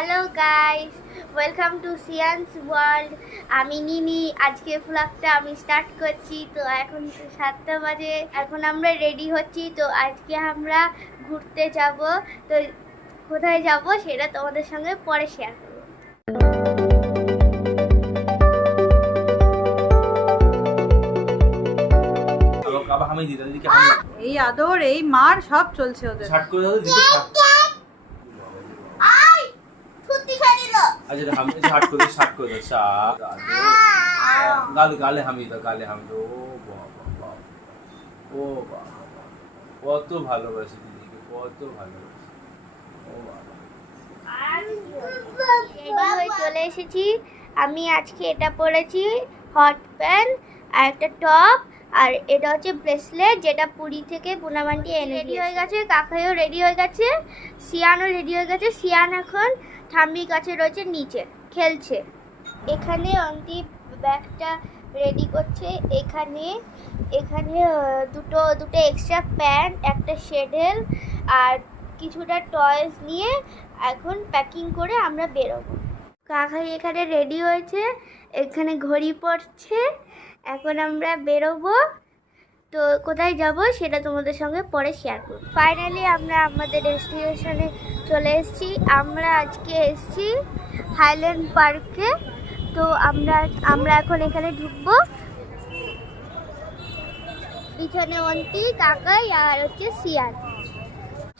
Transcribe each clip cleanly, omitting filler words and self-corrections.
Hello guys, welcome to science world. আমি নিনি। আজকে ব্লগটা আমি স্টার্ট করছি। তো এখন 7টা বাজে, এখন আমরা রেডি হচ্ছি। তো আজকে আমরা ঘুরতে যাব। তো কোথায় যাব সেটা তোমাদের সঙ্গে পরে শেয়ার করব। এই আদর এই মার সব চলছে ওদের। শার্ট করে দাও দিতে আই ফুটি খাই দিল। আচ্ছা আমি শার্ট করে দাও শার্ট গালে হামি দাও ও বাবা ও বাবা কত ভালোবাসি দিদিকে, কত ভালোবাসি ও বাবা। চলে এসেছি। আমি আজকে এটা পরেছি, হট প্যান্ট আর একটা টপ, আর এটা হচ্ছে ব্রেসলেট যেটা পুরী থেকে পুনামান্টি এনে রেডি হয়ে গেছে। কাকাইও রেডি হয়ে গেছে, সিয়ানও রেডি হয়ে গেছে। সিয়ান এখন ঠাম্মির কাছে রয়েছে, নিচে খেলছে। এখানে অন্তি ব্যাগটা রেডি করছে। এখানে দুটো এক্সট্রা প্যান্ট, একটা শেডেল আর কিছুটা টয়েস নিয়ে এখন প্যাকিং করে আমরা বেরোবো। কাকাই এখানে রেডি হয়েছে, এখানে ঘড়ি পড়ছে। এখন আমরা বেরোবো। তো কোথায় যাব সেটা তোমাদের সঙ্গে পরে শেয়ার করব। ফাইনালি আমরা আমাদের ডেস্টিনেশনে চলে এসেছি। আমরা আজকে এসেছি হাইল্যান্ড পার্কে। তো আমরা এখন এখানে ঢুকবো। পিছনে অন্তি, কাকাই আর হচ্ছে সিয়ান।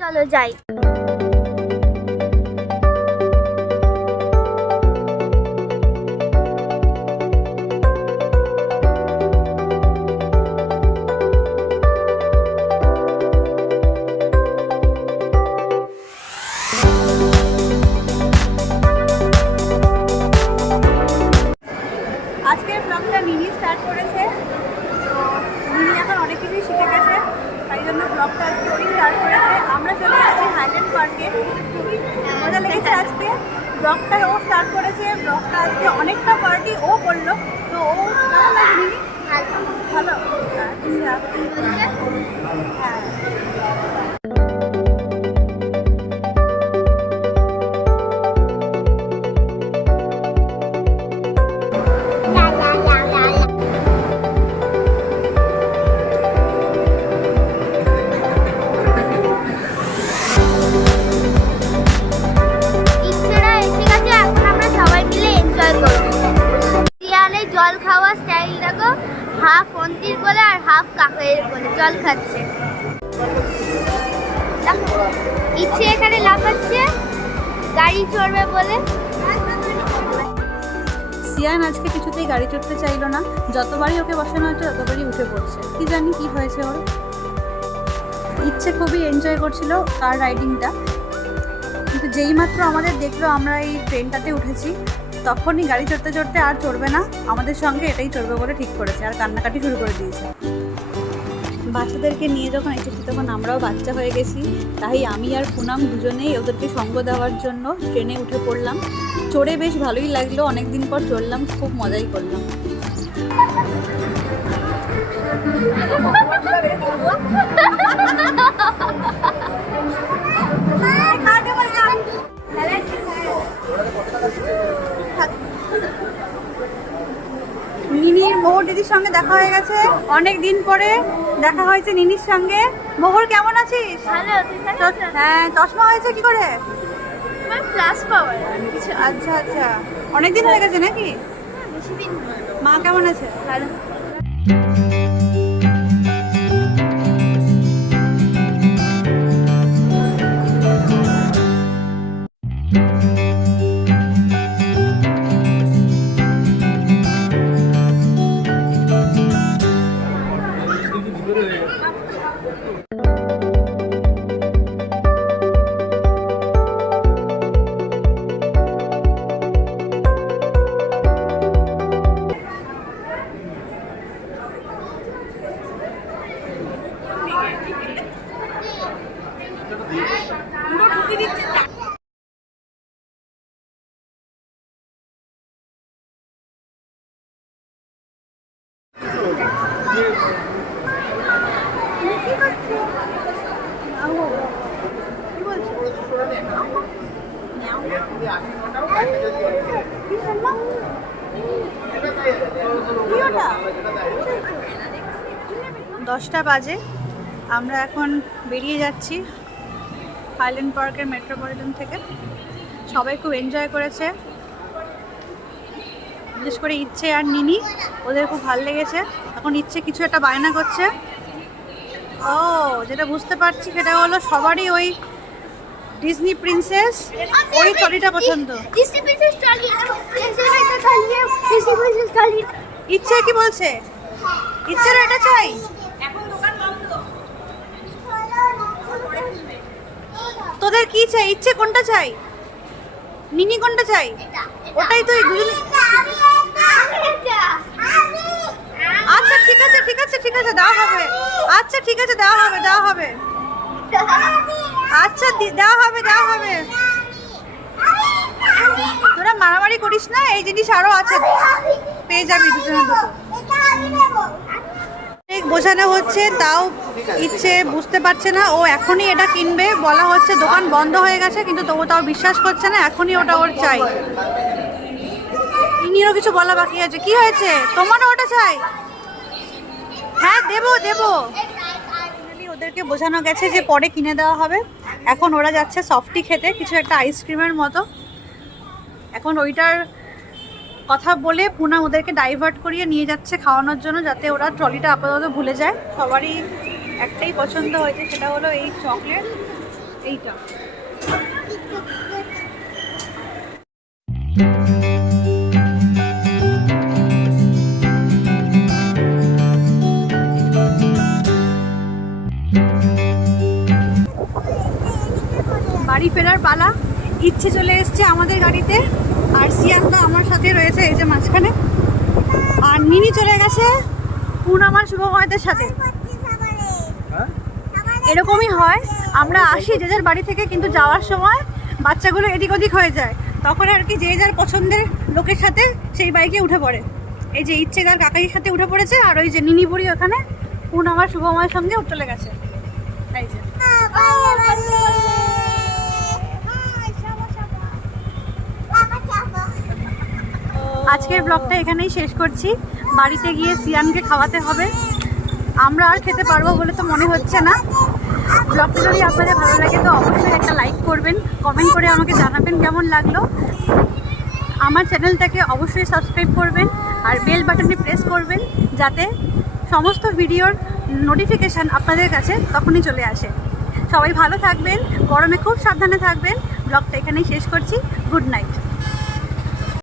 চলো যাই। আজকের ব্লগটা নিনি স্টার্ট করেছে। তো নিনি এখন অনেক কিছুই শিখে গেছে, তাই জন্য ব্লগটা আজকে ওই স্টার্ট করেছে। আমরা চলে আসছি হাইল্যান্ড পার্কে। মজা লেগেছে আজকে। ব্লগটা ও স্টার্ট করেছে, ব্লগটা আজকে অনেকটা পার্টি ও করলো। তো ও কেমন লাগে নিনি? ভালো। আচ্ছা হ্যাঁ। জল খাওয়া স্টাইল দেখো, হাফ অন্তির বলে আর হাফ কাকাইয়ের বলে জল খাচ্ছে। ইচ্ছে এখানে লাফাচ্ছে গাড়ি চড়বে বলে। সিয়ান আজকে কিছুতেই গাড়ি চড়তে চাইলো না। যতবারই ওকে বসানো হচ্ছে ততবারই উঠে পড়ছে। কি জানি কি হয়েছে ওর। ইচ্ছে খুবই এনজয় করছিল কার রাইডিংটা, কিন্তু যেইমাত্র আমাদের দেখলো আমরা এই ট্রেনটাতে উঠেছি তখনই গাড়ি চড়তে চড়তে আর চড়বে না, আমাদের সঙ্গে এটাই চড়বে বলে ঠিক করেছে আর কান্নাকাটি শুরু করে দিয়েছে। বাচ্চাদেরকে নিয়ে যখন এসেছি তখন আমরাও বাচ্চা হয়ে গেছি, তাই আমি আর পুনাম দুজনেই ওদেরকে সঙ্গ দেওয়ার জন্য ট্রেনে উঠে পড়লাম। চড়ে বেশ ভালোই লাগলো, অনেকদিন পর চড়লাম, খুব মজাই করলাম। নিনির মোহর দিদির সঙ্গে দেখা হয়ে গেছে, অনেক দিন পরে দেখা হয়েছে নিনির সঙ্গে। মোহর কেমন আছিস? ভালো। হ্যাঁ, চশমা হয়েছে কি করে? ক্লাস পাওয়ার আচ্ছা আচ্ছা, অনেক দিন হয়ে গেছে নাকি? বেশি দিন। মা কেমন আছে? ভালো। কি বলছো? দশটা বাজে, আমরা এখন বেরিয়ে যাচ্ছি হাইল্যান্ড পার্কের মেট্রোপলিটন থেকে। সবাই খুব এনজয় করেছে, বিশেষ করে ইচ্ছে আর নিনি, ওদের খুব ভালো লেগেছে। এখন ইচ্ছে কিছু একটা বায়না করছে। ও, যেটা বুঝতে পারছি সেটা হলো সবারই ওই ডিজনি প্রিন্সেস ওই ট্রলিটা পছন্দ। Disney princess trolley, Disney princess trolley. ইচ্ছে কি বলছে? ইচ্ছের এটা চাই। তোদের কি চাই? ইচ্ছে কোনটা চাই? নিনি কোনটা চাই? ওটাই তো দুজন। আচ্ছা ঠিক আছে ঠিক আছে ঠিক আছে, দেওয়া হবে। আচ্ছা ঠিক আছে, দেওয়া হবে দেওয়া হবে। আচ্ছা দেওয়া হবে দেওয়া হবে। তোরা মারামারি করিস না, এই জিনিস আরো আছে, পেয়ে যাবি দুজনে দুটো। বোঝানো হচ্ছে, তাও ইচ্ছে বুঝতে পারছে না। ও এখনই এটা কিনবে, বলা হচ্ছে দোকান বন্ধ হয়ে গেছে, কিন্তু তবু তাও বিশ্বাস করছে না, এখনই ওটা ওর চাই। ইনিও কিছু বলা বাকি আছে। কি হয়েছে? তোমারও ওটা চাই? হ্যাঁ দেবো দেবো। ওদেরকে বোঝানো গেছে যে পরে কিনে দেওয়া হবে। এখন ওরা যাচ্ছে সফটি খেতে, কিছু একটা আইসক্রিমের মতো। এখন ওইটার কথা বলে পুনাম ওদেরকে ডাইভার্ট করিয়ে নিয়ে যাচ্ছে খাওয়ানোর জন্য, যাতে ওরা ট্রলিটা আপাতত ভুলে যায়। সবারই একটাই পছন্দ হয়েছে, সেটা হলো এই চকলেট, এইটা। বাড়ি ফেরার পালা। ইচ্ছে চলে এসছে আমাদের গাড়িতে, আর সিয়ান্দা আমার সাথে রয়েছে এই যে মাঝখানে, আর নিনি চলে গেছে পূর্ণামার শুভময়দের সাথে। এরকমই হয়, আমরা আসি যে যার বাড়ি থেকে, কিন্তু যাওয়ার সময় বাচ্চাগুলো এদিক ওদিক হয়ে যায়, তখন আর কি যে যার পছন্দের লোকের সাথে সেই বাইকে উঠে পড়ে। এই যে ইচ্ছে তার কাকাইয়ের সাথে উঠে পড়েছে, আর ওই যে নিনি বুড়ি ওখানে পূর্ণামার শুভময়ের সঙ্গে চলে গেছে। এই যে আজকের ব্লগটা এখানেই শেষ করছি। বাড়িতে গিয়ে সিয়ানকে খাওয়াতে হবে, আমরা আর খেতে পারবো বলে তো মনে হচ্ছে না। ব্লগটা যদি আপনাদের ভালো লাগে তো অবশ্যই একটা লাইক করবেন, কমেন্ট করে আমাকে জানাবেন কেমন লাগলো। আমার চ্যানেলটাকে অবশ্যই সাবস্ক্রাইব করবেন, আর বেল বাটনটি প্রেস করবেন, যাতে সমস্ত ভিডিওর নোটিফিকেশান আপনাদের কাছে তখনই চলে আসে। সবাই ভালো থাকবেন, গরমে খুব সাবধানে থাকবেন। ব্লগটা এখানেই শেষ করছি। Good night.